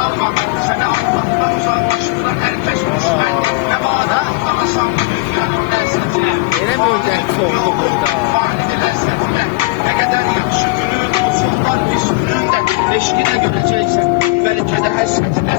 kalma. Seni Allah'tan uzaklaştıran herkes düşman. Ne bağda anlamasam bu dünyanın lezzetine. Yine mi öleceksin oldu burada? Fani lezzetine. Ne kadar yakışı günün olsun var biz gününde. Eşki de göreceksin belki de hasretine.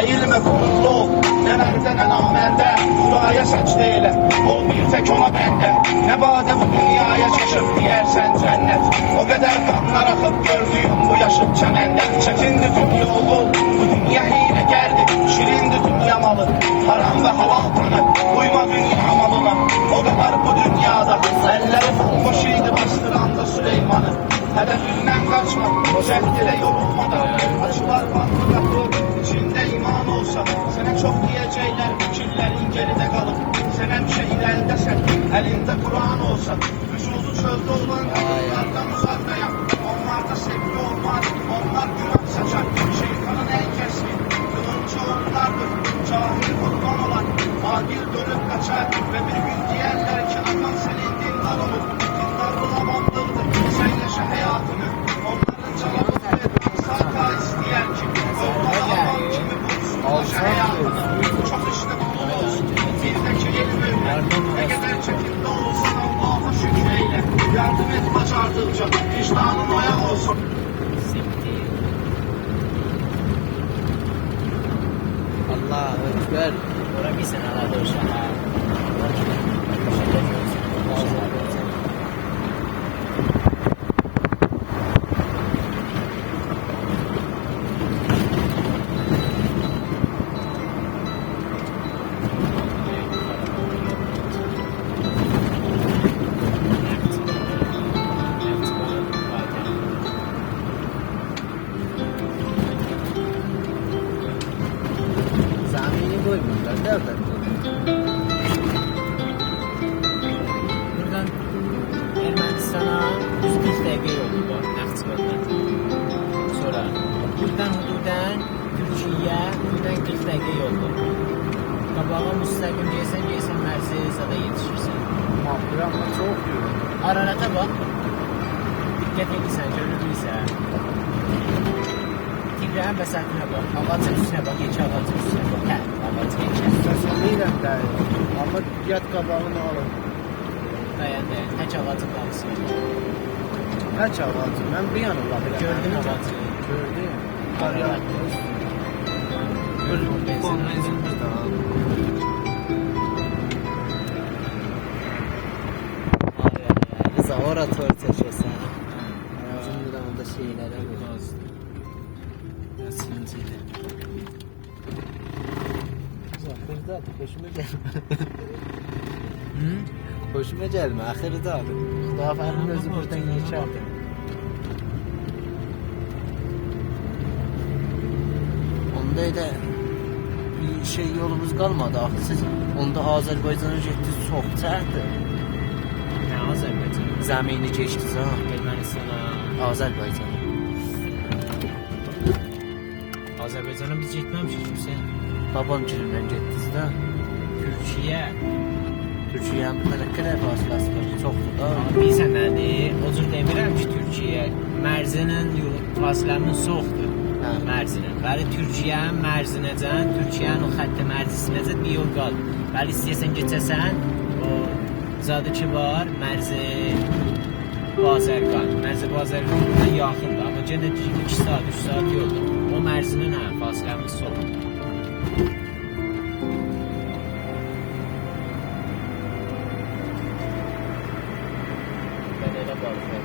Eğilme kurullu ol. Ne merde ne namerde. Duaya secde eyle. Ol bir tek ona bende. Ne bağda bu dünyaya şaşıp diyersen cennet. O kadar kanlar akıp gördüğüm bu yaşıt çemende. Çekindi tüm yolu. Bu dünya hile geldi. Şirindi dünya malı. Haram ve halal kanı. Uyma dünya malına. O kadar bu dünyada. Elleri bomboşuydu bastıranda Süleyman'ı. Hedefinden kaçma. Cehdile yorulmadan. Açılar farklı kapı. İçinde iman olsa. Sana çok diyecekler. Fikirlerin geride kalır. Sen hemşehir eldesen. Elinde Kur'an olsa. Vücudu çölde olan kadınlardan uzaklayan. Onlarda sevgi olmaz. Onlar günah saçar. Şeytanın en keskin. Kılıncı onlardır. Cahil kurban olan. Adil dönüp kaçar. Ve bir gün diğerler ki akan senin dindar olur. Dindar bulamandırdır. Sen yaşa hayatını. Onların canı sağ isteyen kim? Yollara aman kimi bulsun. Yaşa hayatını. Çok işte bu olsun. Bir de kelime öyle. Ne kadar çekimde olsan Allah'a şükreyle. Yardım et başardıkça. Vicdanın oya olsun. Allahu Ekber. Ora bir sene aladı o şaha. Zamini koymuşlar. Nereden? Buradan Ermenistan'a 140 dakika yolu var Naxçıvan'dan. Sonra buradan hududan Türkiye, buradan 40 dakika yol var. Kabağa müstəqim geysən Mərziyəzada yetişirsən. Mahkura ama çok yoruyor. Ararata bak. Diqqət edirsən, görürsən. Tigrənin bəsətinə bax, ağacın üstünə bax, yekə ağacın üstünə bax. Hə, ağac yekə. Səsiyle değil. Ama yat kabağını alın. Dayan. Tək ağacın qalısına bax. Kaç ağacı? Ben bir yana bakıyorum. Gördün ağacı. Gördüm. Arada. Gördün benzin. Kıza oratör çeşesi. Ağzın buramında şeylere vur. Sıkıntıydı. Ahırda hoşuma gelme. Hı? Hoşuma gelme ahırda. Zafer'in özü buradan geçerdi. Onda öyle bir şey yolumuz kalmadı. Siz onda Azerbaycan'a gittiniz çok çərdi. Nə Azərbaycan? Zemini geçtiniz ha. Ermənistana. Azerbaycan'a. Azərbaycana biz getməmişik Hüseyin. Babam gülümden gittiniz de. Türkiyə. Türkiye'nin bir tane kere fasilesi var. Çoktu da. Bilirsən nədir? O cür demirəm ki, Türkiyə Mərzinin fasiləmiz çoxdur. Hə. Mərzinin. Bəli, Türkiyənin Mərzinəcən, Türkiyənin o xətti Mərzisinəcən bir yol qalır. Bəli, istəyəsən keçəsən, o zadı ki var, Mərzin, Bazərqan. Mərzin, Bazərqan buradan yaxındır. Amma yenə 2 saat, 3 saat yoldur. O Mərzinin fasiləmiz çoxdur. Ben elə baxıram.